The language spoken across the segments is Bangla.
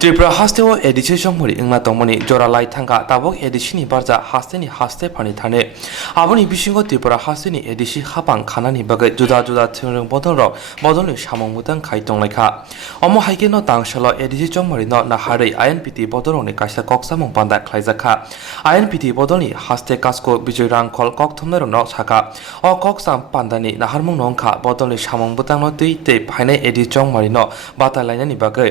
Tripura haste o edition jongmori ingma tongmani joralai thanga tabok edition ni barja haste ni haste phani thane aboni bisingo Tripura haste ni edition khapang khanani bagai juda juda thingrung bodoro bodoni samong mutang khai tonglaikha omo haike no tangsalo edition jongmori no na hare INPT bodoroni kaisa koksamong panda khlaijakha INPT bodoni haste kasko bijoy rangkhol kok thumnero no saka o koksam pandani naharmung nongkha bodoni samong butang no tei tei phainai edition jongmori no batalainani bagai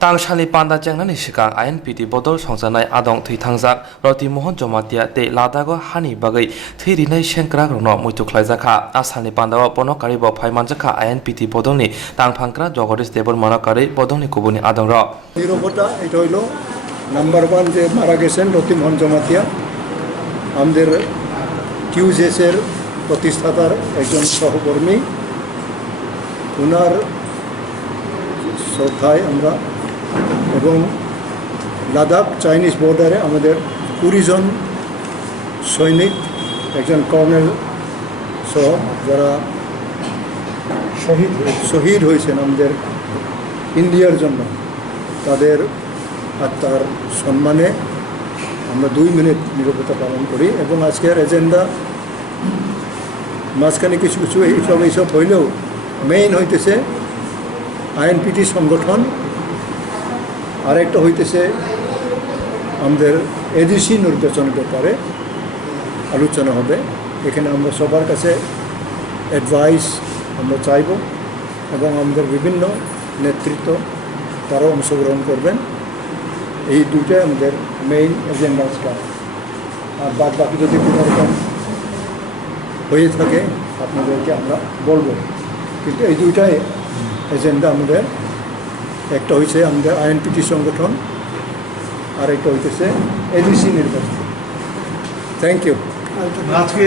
tangsali Panda Jangnani Shikang INPT Bodol Songsanai Adong Tui Tangjak Roti Mohon Jomatia Te Ladago Hani Bagai Thirinai Shenkra Rono Muitu Klaizaka Asani Pandawa Bono Karibo Paimanjaka INPT Bodolni Tangpangkra Jogoris Debor Monokari Bodolni Kubuni Adong Ro নিরবতা এটা হইল নাম্বার 1 যে মারা গেছেন রতি মোহন জমাতিয়া আমাদের কিউজেস এর প্রতিষ্ঠাতার একজন সহকর্মী ওনার শ্রদ্ধায় আমরা এবং লাদাখ চাইনিজ বর্ডারে আমাদের 20 জন সৈনিক একজন কর্নেল সহ যারা শহীদ হয়েছেন আমাদের ইন্ডিয়ার জন্য তাদের আত্মার সম্মানে আমরা 2 মিনিট নীরবতা পালন করি এবং আজকের এজেন্ডা মাঝখানে কিছু কিছু এইসব হইলেও মেইন হইতেছে আইএনপিটি সংগঠন আরেকটা হইতেছে আমাদের এডিসি নির্বাচনের ব্যাপারে আলোচনা হবে এখানে আমরা সবার কাছে অ্যাডভাইস আমরা চাইব এবং আমাদের বিভিন্ন নেতৃত্ব তারাও অংশগ্রহণ করবেন এই দুটোই আমাদের মেইন এজেন্ডা আর বাদ বাকি যদি কোনো রকম হয়ে থাকে আপনাদেরকে আমরা বলবো কিন্তু এই দুইটাই এজেন্ডা আমাদের একটা হয়েছে আমাদের আইএনপিটি সংগঠন আর একটা হইতেছে এডিসি নির্বাচন থ্যাংক ইউ আজকে